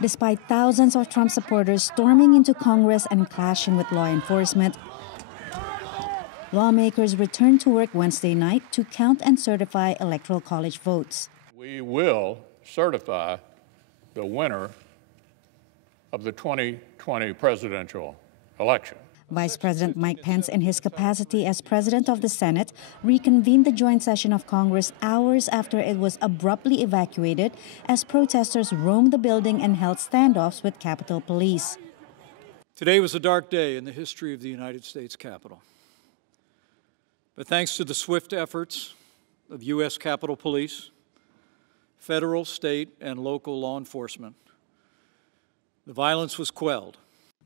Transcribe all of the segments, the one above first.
Despite thousands of Trump supporters storming into Congress and clashing with law enforcement, lawmakers returned to work Wednesday night to count and certify Electoral College votes. We will certify the winner of the 2020 presidential election. Vice President Mike Pence, in his capacity as President of the Senate, reconvened the joint session of Congress hours after it was abruptly evacuated as protesters roamed the building and held standoffs with Capitol Police. Today was a dark day in the history of the United States Capitol. But thanks to the swift efforts of U.S. Capitol Police, federal, state, and local law enforcement, the violence was quelled.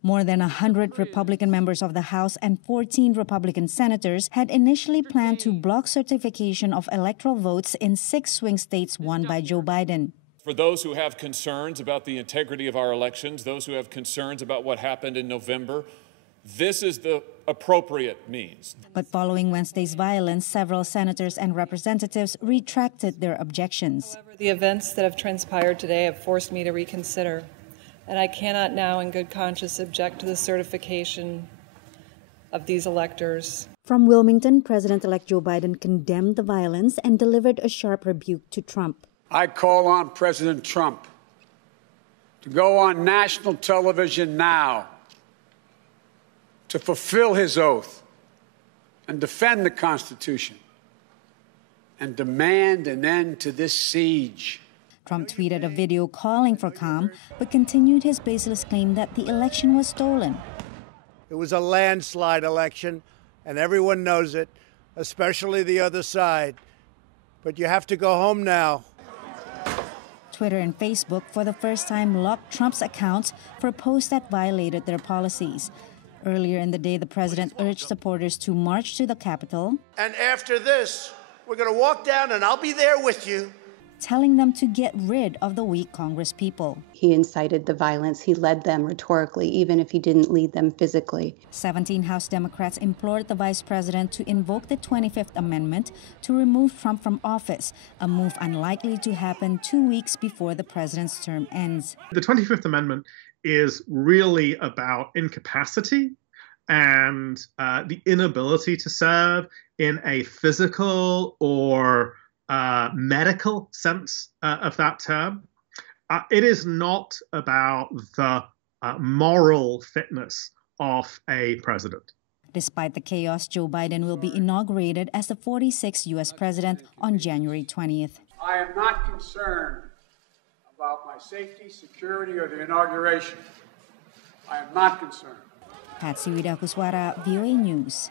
More than 100 Republican members of the House and 14 Republican senators had initially planned to block certification of electoral votes in 6 swing states won by Joe Biden. For those who have concerns about the integrity of our elections, those who have concerns about what happened in November, this is the appropriate means. But following Wednesday's violence, several senators and representatives retracted their objections. However, the events that have transpired today have forced me to reconsider, and I cannot now in good conscience object to the certification of these electors. From Wilmington, President-elect Joe Biden condemned the violence and delivered a sharp rebuke to Trump. I call on President Trump to go on national television now to fulfill his oath and defend the Constitution and demand an end to this siege. Trump tweeted a video calling for calm, but continued his baseless claim that the election was stolen. It was a landslide election, and everyone knows it, especially the other side. But you have to go home now. Twitter and Facebook, for the first time, locked Trump's accounts for posts that violated their policies. Earlier in the day, the president urged supporters to march to the Capitol. And after this, we're going to walk down, and I'll be there with you, telling them to get rid of the weak Congress people. He incited the violence. He led them rhetorically, even if he didn't lead them physically. 17 House Democrats implored the vice president to invoke the 25th Amendment to remove Trump from office, a move unlikely to happen 2 weeks before the president's term ends. The 25th Amendment is really about incapacity and the inability to serve in a physical or medical sense of that term. It is not about the moral fitness of a president. Despite the chaos, Joe Biden will be inaugurated as the 46th U.S. president on January 20th. I am not concerned about my safety, security, or the inauguration. I am not concerned. Patsy Widakuswara, VOA News.